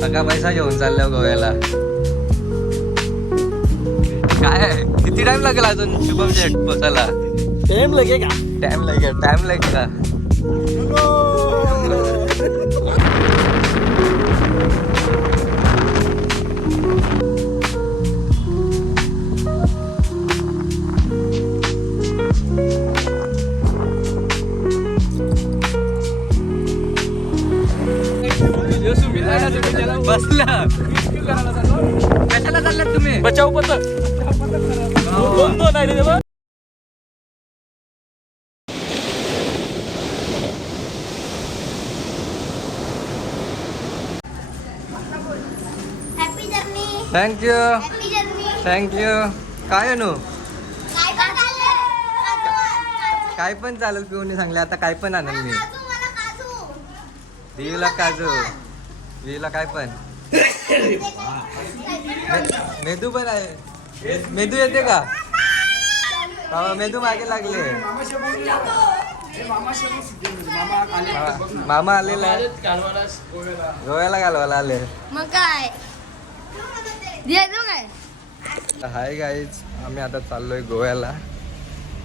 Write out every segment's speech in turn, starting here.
सगळा पैसा घेऊन चाललो गोव्याला. काय किती टाइम लागेल अजून शुभम शेट पोचायला? टाइम लगेगा. टाइम लागेल का? बसला कशाला चाललात तुम्ही? बचाव पथक. दोन आहे रे देवा. Happy journey. Thank you happy journey. Thank you. काय अनु काय काय पण चालेल पिऊन सांगले आता काय पण आणल मी. काजू मला काजू. विहीला काजू विहीला काय पण मेदू पण आहे. मेदू येते का? बाबा मेदू मागे लागले. मामा आलेला आहे गोव्याला घालवायला आले. मग काय द्यायचं काय? हाय गाईज, आम्ही आता चाललोय गोव्याला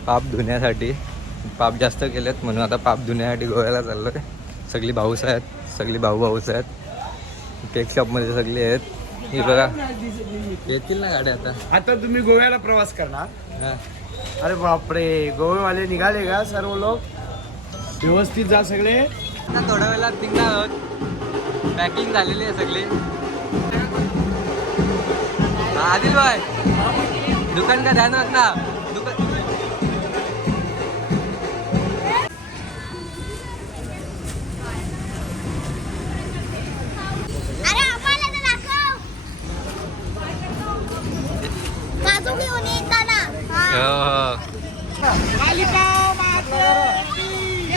पाप धुण्यासाठी. पाप जास्त केलेत म्हणून आता पाप धुण्यासाठी गोव्याला चाललोय. सगळी भाऊस आहेत, सगळी भाऊस आहेत. केक शॉपमध्ये सगळे आहेत. ही बघा येतील ना गाड्या आता. आता तुम्ही गोव्याला प्रवास करणार? हा. अरे बापरे, गोव्यावाले निघाले का सर्व लोक? व्यवस्थित जा सगळे. आता थोड्या वेळात निघणार आहोत. पॅकिंग झालेली आहे सगळी. आदिल भाई दुकान का ध्यान रखना. दुकान अरे आम्हाला तर दाखव. काजू घेऊन येताना.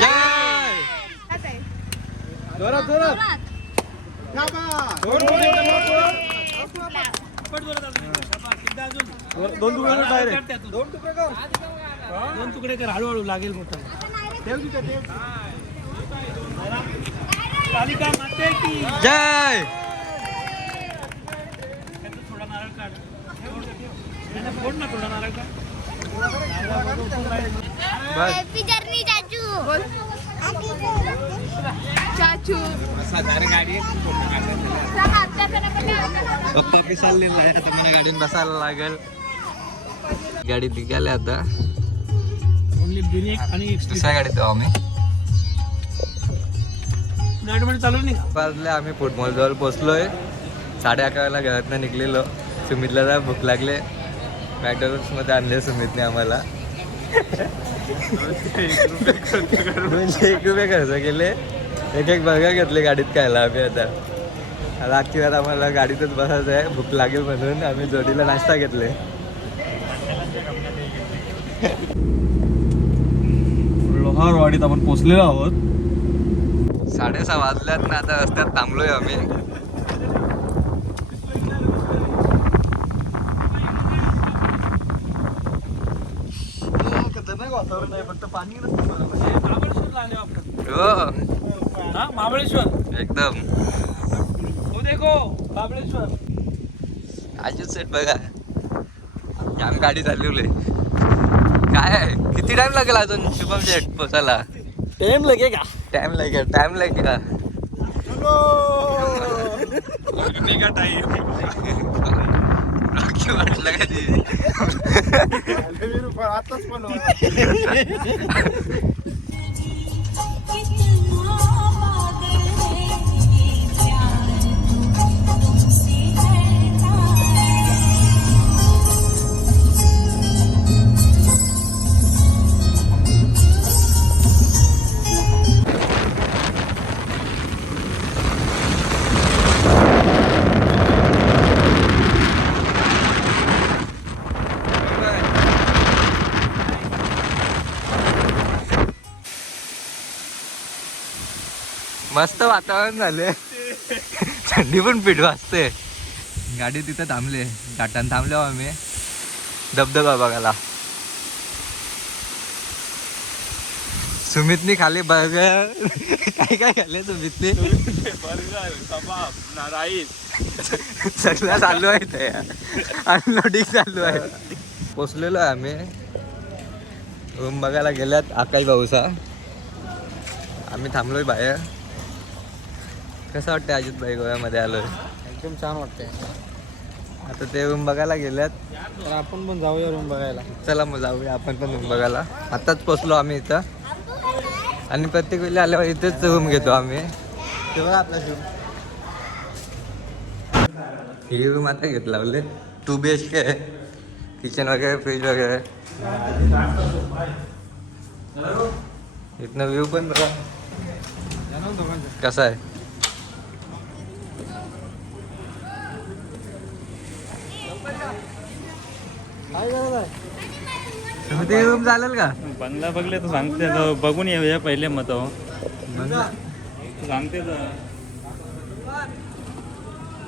जय जोरात जोरात. दोन तुकडे डायरेक्ट. दोन तुकडे कर, हळूहळू लागेल मोठा. कालिका माते की जय. थोडा नारळ काढ. फोड ना थोडा नारळ काढ. बस हॅपी जर्नी चाचू. चाचू पप्पा पिसालेला आहे आता. मला गाडीत बसायला लागेल. गाडी निघाली आता. ओनली ब्रेक आणि दुसऱ्या गाडीत जाऊ आम्ही. गाडीमध्ये चालू नाही का? वाजले आम्ही फुटबॉल जवळ पोचलोय. 11:30 घरातनं निघलेलो. सुमितला जरा भूक लागले. मॅकडॉनल्ड्स मध्ये आणले सुमितने आम्हाला. 201 रुपये खर्च केले. एक बर्गर घेतले गाडीत खायला आम्ही. आता रात्री रात आम्हाला गाडीतच बसायचं आहे. भूक लागेल म्हणून आम्ही जोडीला नाश्ता घेतले. लोहारवाडीत आपण पोहोचलेलो आहोत. 6:30 वाजल्यात ना. आता रस्त्यात थांबलोय आम्ही. खतरनाक वातावरण आहे, फक्त पाणी हो महाबळेश्वर एकदम. हो देखो महाबळेश्वर. आजच सेट बघा. जाम गाडी चालवली. काय किती टाइम लागेल अजून शुभम शेट पोचायला? टाइम लगेगा. टाइम लागेल लगने का टाइम. वाटलं का ती? आताच पण मस्त वातावरण झाले. थंडी पण पीठ वाजते. गाडी तिथं थांबले. घाटान थांबलो आम्ही धबधबा बघायला. सुमितनी खाली बर्गर काय काय खाल्ले सुमितनी बर्गर कबाब नाराईज सगळं चालू आहे ते अनलोडिंग चालू आहे. पोचलेलो आहे आम्ही रूम बघायला गेल्यात आकाई भाऊसा. आम्ही थांबलोय बाहेर. कसं वाटतं अजित भाई गोव्यामध्ये आलोय? एकदम छान वाटतंय. आता ते रूम बघायला गेल्यात. तर आपण पण जाऊया रूम बघायला. चला मग जाऊया आपण पण रूम बघायला. आताच पोचलो आम्ही इथं आणि प्रत्येक वेळी आल्यावर इथेच रूम घेतो आम्ही. तेव्हा आपला रूम ही रूम आता घेतला बोलले 2 BHK आहे. किचन वगैरे फ्रीज वगैरे. इथनं व्ह्यू पण बघा कसा आहे. ते रूम चालेल का? बंगला बघले तर सांगते तर बघून येऊया पहिले मग तो सांगते तर.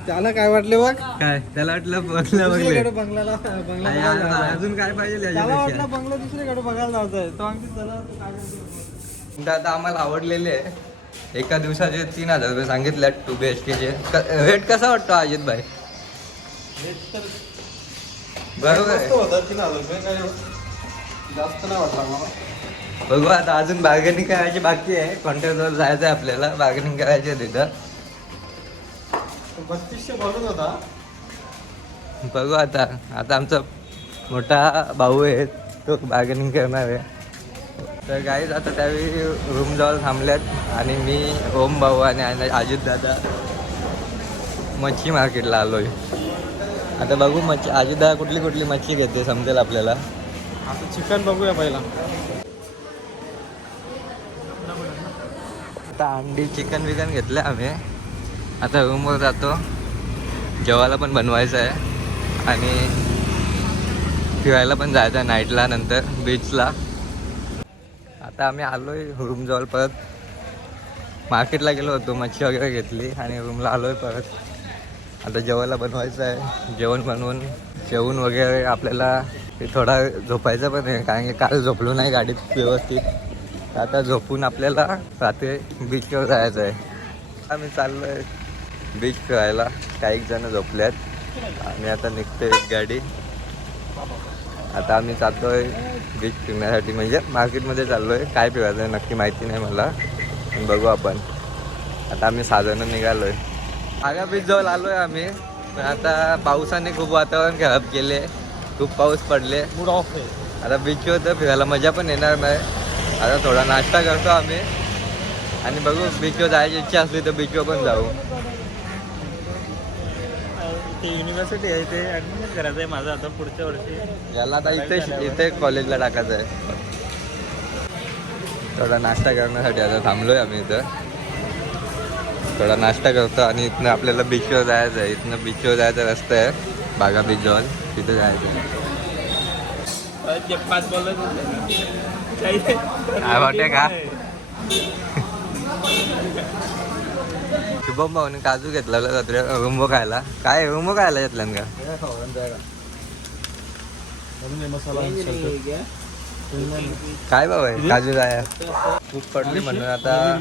त्याला काय वाटले बघ? काय त्याला वाटलं बंगला बघले. दुसरीकडे बंगला बघायला. अजून काय पाहिजे त्याला वाटलं बंगला दुसरीकडे बघायला जायचंय. तो आमची चला तू काय करतो? आता आम्हाला आवडलेले आहे. एका दिवसाचे 3000 रुपये सांगितले 2 BHKचे. रेट कसा वाटतो अजित भाई? बरोबर आहे. जास्त नाही वाटला मला. बघू आता अजून बार्गेनिंग करायची बाकी आहे. कॉन्ट्रॅक्टवर जायचं आहे आपल्याला. बार्गेनिंग करायची आहे तिथं. 3200 भरत होता. बघू आता आमचा मोठा भाऊ आहे तो बार्गेनिंग करणार आहे. तर गाईज आता त्यावेळी रूमजवळ थांबल्यात आणि मी ओम भाऊ आणि अजित दादा मच्छी मार्केटला आलो आहे. आता बघू मच्छी अजित दादा कुठली मच्छी घेते समजेल आपल्याला. आता चिकन बघूया पहिला. आता अंडी चिकन विकन घेतलं आम्ही. आता रूमवर जातो. जेवायला पण बनवायचं आहे आणि फिरायला पण जायचं आहे नाईटला नंतर बीचला. आता आम्ही आलो आहे रूमजवळ. परत मार्केटला गेलो होतो मच्छी वगैरे घेतली आणि रूमला आलो आहे परत. आता जेवायला बनवायचं आहे. जेवण बनवून जेवून वगैरे आपल्याला थोडा झोपायचं पण आहे कारण की काल झोपलो नाही गाडीत व्यवस्थित. आता झोपून आपल्याला रात्री बीचवर जायचं आहे. आम्ही चाललो आहे बीच फिरायला. काही जण झोपल्यात आणि आता निघते एक गाडी. आता आम्ही चाललो आहे बीच फिरण्यासाठी म्हणजे मार्केटमध्ये चाललो आहे. काय फिरायचं आहे नक्की माहिती नाही मला पण बघू आपण. आता आम्ही 6 जण निघालो आहे. आगा बीचजवळ आलो आहे आम्ही. पण आता पावसाने खूप वातावरण खराब केले. खूप पाऊस पडले. मूड ऑफ आहे. आता बीचवर तर फिरायला मजा पण येणार नाही. आता थोडा नाश्ता करतो आम्ही आणि बघू बीचवर जायची इच्छा असली तर बीचवर पण जाऊ. ते युनिव्हर्सिटी आहे ते ॲडमिशन करायचं आहे माझं आता पुढच्या वर्षी. याला आता इथे कॉलेजला टाकायचं आहे. थोडा नाश्ता करण्यासाठी आता थांबलोय आम्ही इथं. थोडा नाश्ता करतो आणि इथनं आपल्याला बीचवर जायचं आहे. इथनं बीचवर जायचा रस्ता आहे बागा बीचवर. तिथे जायचं आहे. 5 बोलत काय वाटते का? शुभम भाऊने काजू घेतला रुंबो खायला. काय रुंबो खायला घेतल्यान का? काय भाऊ आहे काजू जाया खूप पडली म्हणून आता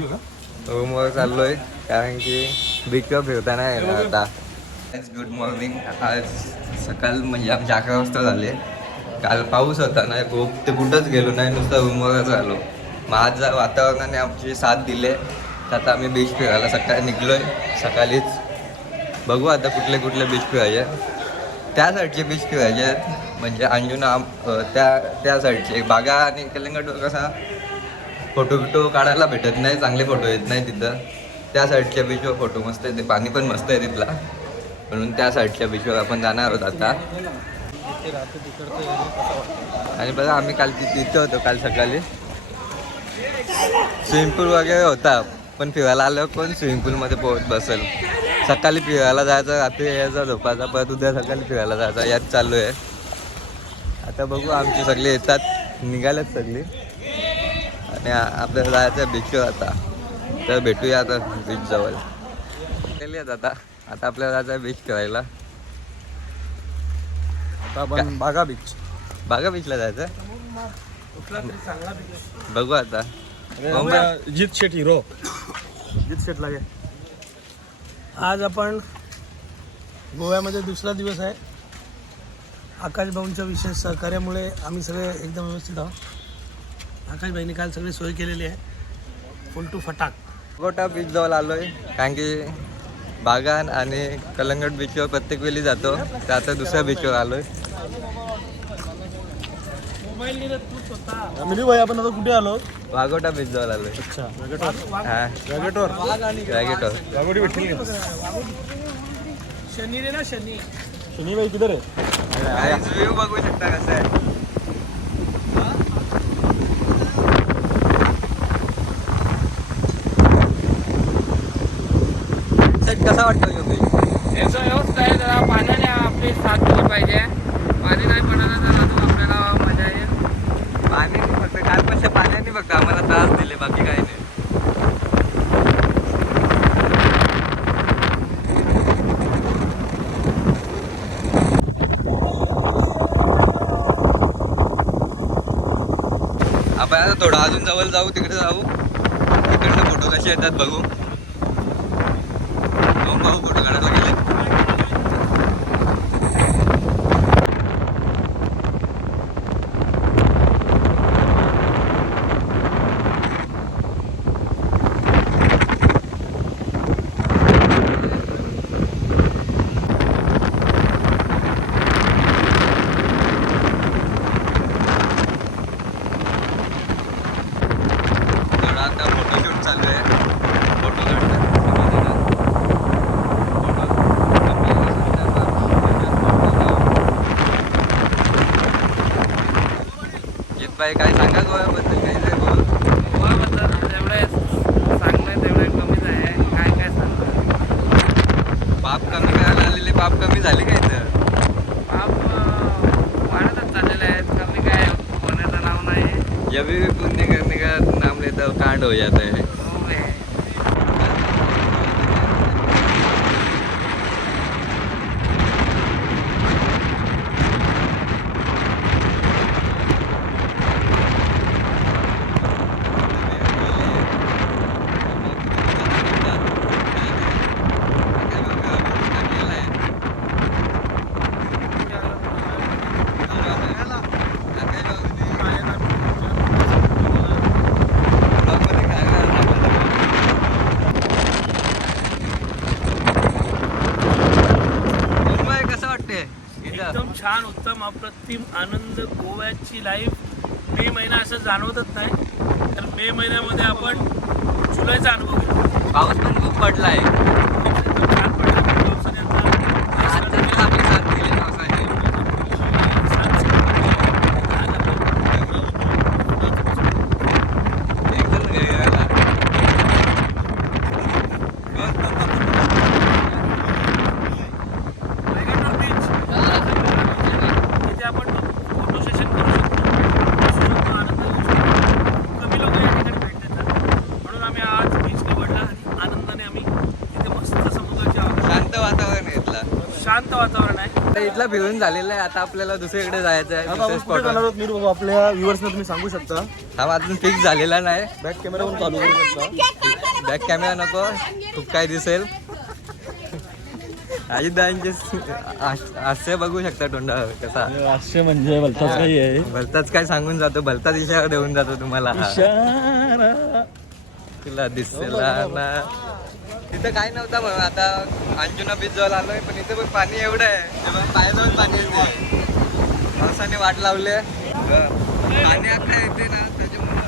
रूमवर चाललोय कारण की बीचवर फिरता नाही येणार आता. Good morning. आज सकाळ म्हणजे आमचे 11 वाजता झाले. काल पाऊस होता नाही खूप ते कुठंच गेलो नाही नुसतं रूमवरच राहिलो. मग आज वातावरणाने आमची साथ दिले. आता आम्ही बीच फिरायला सकाळी निघलोय सकाळीच. बघू आता कुठले बीच फिरायचे. त्या साईडचे बीच फिरायचे आहेत म्हणजे अंजुना त्या साईडचे बागा आणि कलिंगडवर कसा फोटो काढायला भेटत नाही. चांगले फोटो येत नाही तिथं. त्या साईडच्या बीचवर फोटो मस्त येते. पाणी पण मस्त आहे तिथला म्हणून त्या साईडच्या बीचवर आपण जाणार आहोत आता. आणि बघा आम्ही काल तिथे होतो काल सकाळी. स्विमिंग पूल वगैरे होता पण फिरायला आल्यावर कोण स्विमिंग पूलमध्ये पोहत बसेल. सकाळी फिरायला जायचं रात्री यायचा झोपायचा परत उद्या सकाळी फिरायला जायचा यात चालू आहे. आता बघू आमची सगळी येतात निघालेत सगळी आणि आपल्याला जायचं बीचवर आता. तर भेटूया आता बीच जवळ गेली आता. आता आपल्याला जायचं बीच करायला. आपण बागा बीचला जायचं. बघू आता जित शेट हिरो जित शेट लागे. आज आपण गोव्यामध्ये दुसरा दिवस आहे. आकाश भाऊंच्या विशेष सहकार्यामुळे आम्ही सगळे एकदम व्यवस्थित आहोत. आकाश भाईने काल सगळी सोय केलेली आहे फुल टू फटाक. गोटा बीच जवळ आलोय कारण की बागान आणि कलंगट बीचवर प्रत्येक वेळी जातो. तर आता दुसऱ्या बीचवर आलोय. मिनी भाई आपण आता कुठे आलो? वाघोटा बीच जवळ आलोय. अच्छा हा रॅगेटवर वाघोटी भेटली शनी रे ना शनी. शनी भाई किधर आहे? व्ह्यू बघू शकता कसं आहे. सेट कसा वाटतो योगी? याचं व्यवस्था आहे. जरा पाण्याने आपली साथ दिली पाहिजे. पाणी नाही पडायला तर अजून आपल्याला मजा येईल. पाणी फक्त कालपेक्षा पाण्याने फक्त आम्हाला त्रास दिले, बाकी काही नाही. आपण आता थोडं अजून जवळ जाऊ, तिकडे जाऊ. तिकडनं फोटो कसे येतात बघू. भाऊ फोटो काढायला गेले. आता फोटोशूट चालू आहे. फोटो काढतात. जितबाई काय सांगा गोव्याबद्दल काही नाही बोल. गोव्याबद्दल जेवढे सांगणं तेवढे कमीच आहे. काय काय सांगणार. पाप कमी करायला आलेले पाप कमी झाले काय तर? पाप वाढतच चाललेले आहेत. कमी काय होण्याचं नाव नाही. जब भी पुण्य करने का नाम लेता है कांड हो जाता है. हो बे. कसं वाटते? एकदम छान उत्तम अप्रतिम आनंद. गोव्याची लाईफ मे महिना असं जाणवतच नाही. तर मे महिन्यामध्ये आपण जुलैचा अनुभव घेतो. पाऊस पण खूप पडलाय. छान पडला पावसाने आता आपली साथ दिली पावसाने. एकदम वेगळा. तिथे आपण फोटो सेशन करू शकतो. आनंद घेऊ शकतो. कमी लोक या ठिकाणी भेट देतात. म्हणून आम्ही आज बीच निवडला आणि आनंदाने आम्ही तिथे मस्त समुद्राची हवा. शांत वातावरण आहे इथलं. शांत वातावरण आहे. आता इथलं फिरून झालेलं आहे. आता आपल्याला दुसरीकडे जायचं आहे. दुसऱ्या स्पॉटवर. मी आपल्या व्ह्युअर्सना तुम्ही सांगू शकता. हा अजून फिक्स झालेला नाही. बॅक कॅमेरा पण चालू करू शकता. बॅक कॅमेरा नको, खूप काय दिसेल. अजितदादांचे हास्य बघू शकता तोंडा कसा. हास्य म्हणजे भलताच काही आहे. भलताच काय सांगून जातो, भलताच इशारा देऊन जातो तुम्हाला. तुला दिसला ना. तिथं काय नव्हता म्हणून आता अंजुना बीच जवळ आलोय. पण इथे पण पाणी एवढं आहे तेव्हा पायाजवळ पाणी येते. पावसाने वाट लावले. पाणी आता येते ना त्याच्यामुळे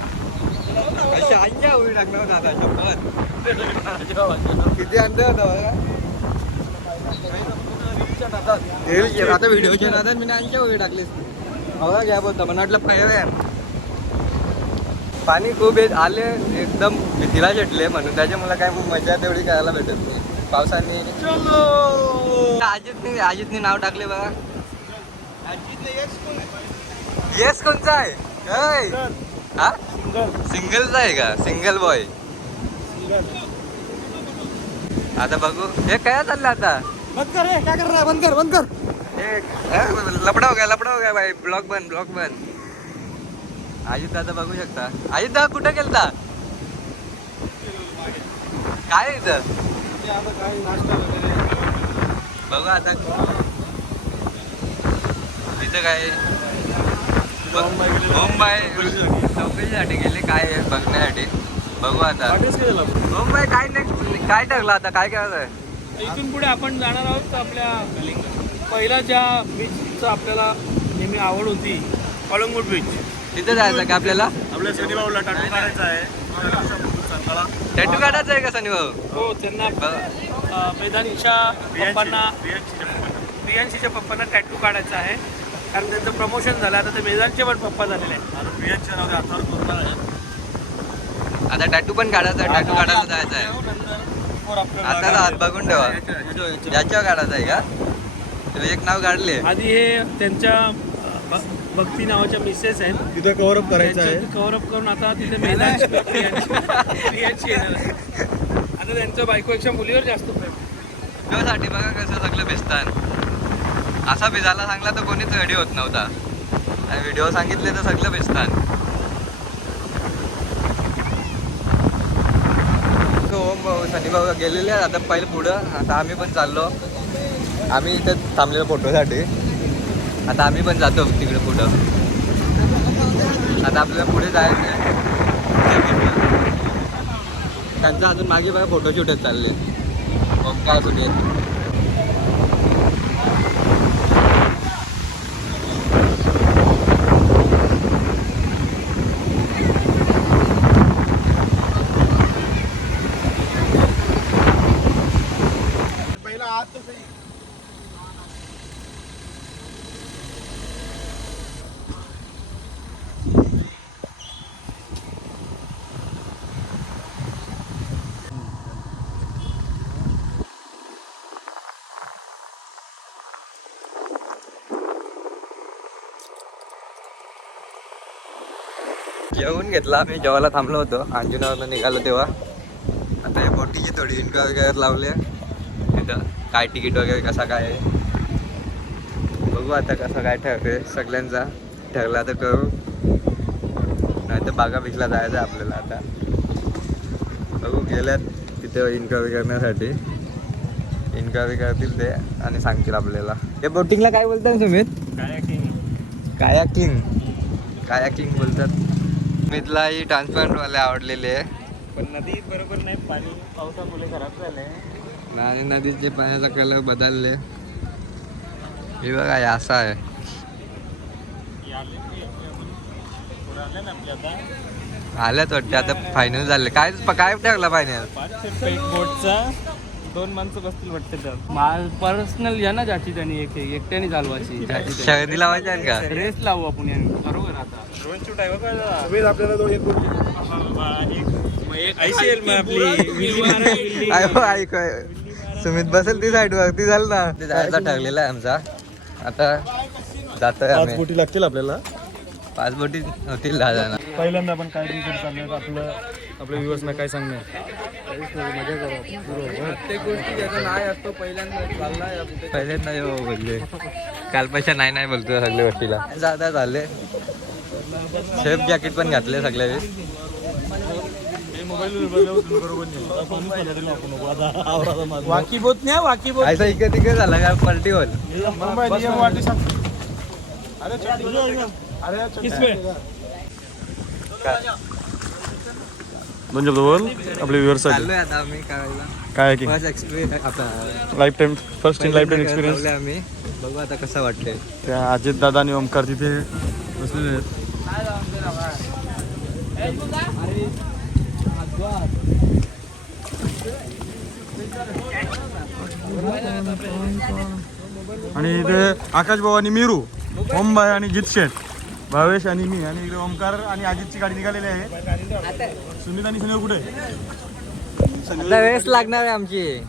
अशी अंजा होई टाकणार दादा शपथ. किती अंडे होता बघा. आता व्हिडिओच्या नादात मी अंजा होई टाकलीस. बघा घ्या बोलता मला वाटलं प्रयोग आहे. पाणी खूप येत आले एकदम भीतीला चटले म्हणून त्याच्यामुळे काय खूप मजा तेवढी करायला भेटत नाही पावसाने. अजितने नाव टाकले बघा. येस कोणचा आहे? हा सिंगलचा आहे का? Single boy. आता बघू हे काय चाललं आता. बंद कर रे. काय कर रहा है? बंद कर बंद कर. लपडा हो गया भाई. ब्लॉग बंद. अजित दादा बघू शकता. अजित दादा कुठे गेलता? काय इथं बघू आता इथं काय मुंबई चौकशीसाठी गेले काय आहे बघण्यासाठी. बघू आता मुंबई काय नाही काय ठरलं आता काय करायचं. इथून पुढे आपण जाणार आहोत आपल्या पहिला ज्या बीचचं आपल्याला नेहमी आवड होती कळंगूट बीच. तिथं जायचं का आपल्याला. आपल्या शनिभाऊला टाटू काढायचा आहे. टॅटू काढायचं आहे का सनी भाऊ. हो त्यांना वेदांच्या पप्पांना प्रियांशीच्या पप्पांना टॅटू काढायचा आहे कारण त्यांचं प्रमोशन झालं. आता ते वेदांचे पण पप्पा झालेले आहेत. आता प्रियांच्या नावाने हातावर करणार आहे. आता टॅटू पण काढायचा आहे. टॅटू काढायला जायचं आहे. आता हात बघून ठेवा याच्यावर काढायचं आहे का. तुला एक नाव काढले आधी हे त्यांच्या भक्ती नावाच्या मिसेस आहेत. तिथे कव्हरअप करायचं आहे. कव्हरअप करून आता तिथे मेदांची प्रियांची येणार आहे. आता त्यांच्या बायकोपेक्षा मुलीवर जास्त प्रेम. त्यासाठी बघा कसं सगळं भिजतात. असा भिजायला सांगला तर कोणीच रेडी होत नव्हता. आणि व्हिडिओ सांगितले तर सगळं भिजतात. ओम भाऊ सनी भाऊ गेलेले आता पहिले पुढं. आता आम्ही पण चाललो. आम्ही इथं थांबलेलो फोटोसाठी. आता आम्ही पण जातो तिकडे पुढं. आता आपल्याला पुढे जायचं आहे. त्यांचं अजून मागे बघा फोटोशूटच चालले. ओमकार सुटेल जेवून घेतला. आम्ही जेवायला थांबलो होतो. अंजुनावरनं निघालो तेव्हा. आता या बोटीची थोडी इन्क्वायरी वगैरे लावले तिथं काय तिकीट वगैरे कसा काय आहे. बघू आता कसं काय ठरते. सगळ्यांचा ठरला तर करू नाही तर बागा बीचला जायचं आहे आपल्याला. आता बघू गेल्यात तिथे इन्क्वायरी करण्यासाठी. इन्क्वायरी करतील ते आणि सांगतील आपल्याला. हे बोटिंगला काय बोलतात सुमित. कायाकिंग कायाकिंग बोलतात. सुमितलाही ट्रान्सपरंटवाले आवडलेले आहे. पण नदी बरोबर नाही. पाणी पावसामुळे खराब झालंय. आणि नदीचे पाण्याचा कलर बदलले. हे बघा हे असा आहे. आल्याच वाटते आता फायनल झाले. काय काय टाकला फायनल. बोटचा 2 माणसं बसतील वाटते त्यात. पर्सनल या ना ज्याची त्यांनी एकट्याने चालवायची शर्दी लावायची आहे का. रेस लावू आपण यांनी. बरोबर. आता ड्रोन शूट आहे बघा आपल्याला. ऐक सुमित बसेल ती साईड वरती झालं ना. ते जायचा ठरलेला आहे आमचा. आता जातोय 5 आम्ही. बोटी लागतील आपल्याला. 5 बोटी होतील 10 जण. पहिल्यांदा आपण काय चाललोय आपल्या व्ह्युअर्सना काय सांगणार. प्रत्येक गोष्टी ज्याचा नाही असतो पहिल्यांदा चाललाय. पहिल्यांदा येऊ बोलले. कालपेक्षा नाही बोलतो सगळ्या गोष्टीला. जाता झाले. शेफ जॅकेट पण घातले सगळ्या वेळेस. वाकीबोत नाही वाकीबोत. ऐसा इकडे तिकडे झाला का पलटी होल. दोन शब्द बोल आपले व्ह्युअर्स चाललोय आता आम्ही करायला. काय की फर्स्ट एक्सपिरियन्स आपला life time first in life time experience. आम्ही बघू आता कसं वाटतंय. त्या अजित दादा आणि ओमकार तिथे बसलेले आहेत. आणि इथे आकाश भाऊ आणि मीरू, ओमबाई आणि जित शेठ, भावेश आणि मी, आणि इकडे ओमकार आणि अजितची गाडी निघालेली आहे. सुमित आणि सुनील कुठे. आता रेस लागणार आहे आमची.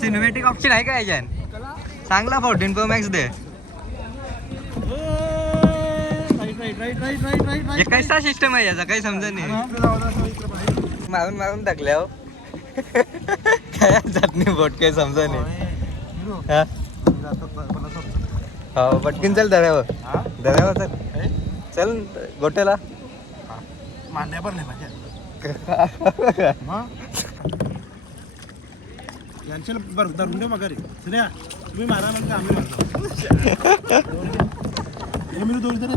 सिनेमॅटिक ऑप्शन आहे का याच्यात. चांगला 14 Pro Max दे. हे कैसा सिस्टम आहे याचा काही समजा नाही मारून मारून टाकल्या हो काय जात नाही बोट काही समजा नाही हा? हो पटकीन चल दऱ्यावर चल गोट्याला मांड्या पण नाही माझ्या यांच्या धरून दे मग रे सुन्या तुम्ही मारा म्हणजे आम्ही मारतो हे मी दोन जण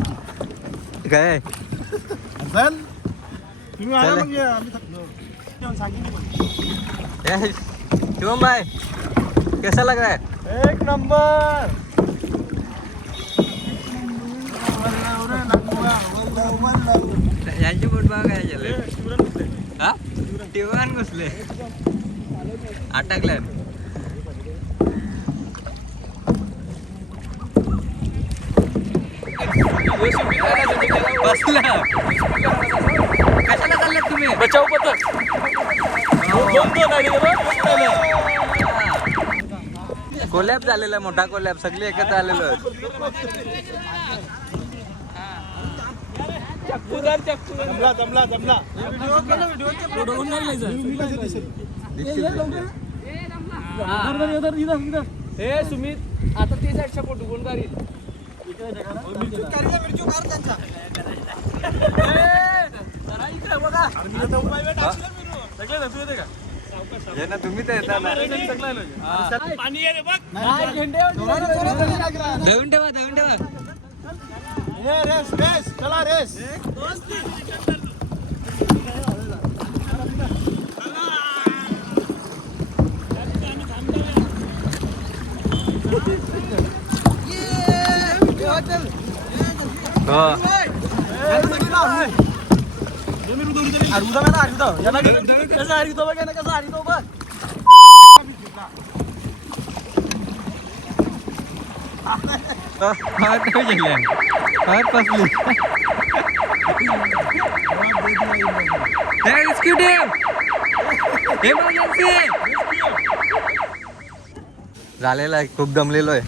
काय चल तुम्ही मारा चल. म्हणजे आम्ही थकलो सांगितलं शिवम भाई कैसा लग रहा है एक नंबर यांची बोट बघा काय झालं हा टिवान घुसले अटकल्यात बसला कशाला चाललात तुम्ही बचाव पथक कोलॅब झालेला मोठा कोलॅब सगळे एकत्र आलेलो जमला जमला जमला हे सुमित आता ते साईडचा फोटो कोण काढील हे ना तुम्ही तर येता ना धरून ठेवा धरून ठेवा रेस रेस चला रेस झालेला आहे खूप दमलेलो आहे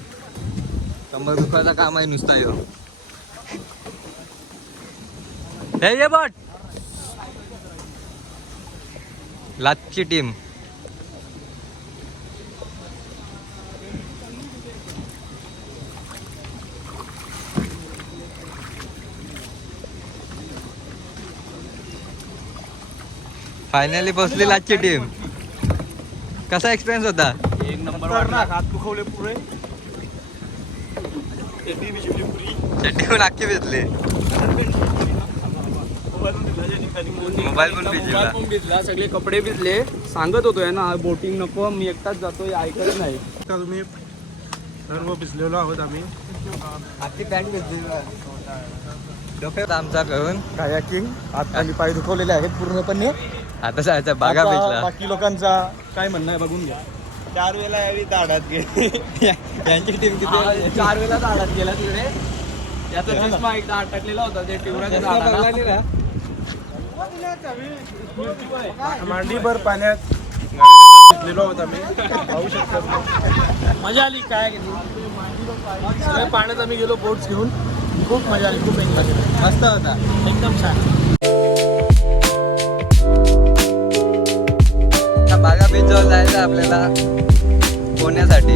कंबर दुखायचा काम आहे नुसता यो हे बट लाचची टीम फायनली पोहोचली लाचची टीम कसा एक्सपिरियन्स होता एक नंबर वाटला हात दुखवले पुरे चड्डीहून अख्खी भिजले मोबाईल पण भिजला भिजला सगळे कपडे भिजले सांगत होतोय ना बोटिंग नको मी एकटाच जातोय ऐकत नाही आता तुम्ही सर्व भिजलेलो आहोत आम्ही अख्खी पॅन्ट भिजली डोक्यात आमचा करून कायाकिंग हात खाली पाय दुखवलेले आहेत पूर्णपणे आता जायचा बागा आता भिजला बाकी लोकांचा काय म्हणणं आहे बघून घ्या 4 वेळा यावी ताडात गेली यांची टीम किती 4 वेळा झाडात गेला तिकडे याचा चष्मा एकदा अटकलेला होता ते टिवराच्या झाडाला मांडीभर पाण्यात भिजलेलो आहोत आम्ही पाहू शकतो मजा आली काय सगळ्या पाण्यात आम्ही गेलो बोट्स घेऊन खूप मजा आली खूप एन्जॉय केलं मस्त होता एकदम छान बागा बीच जवळ जायचं आपल्याला पोहण्यासाठी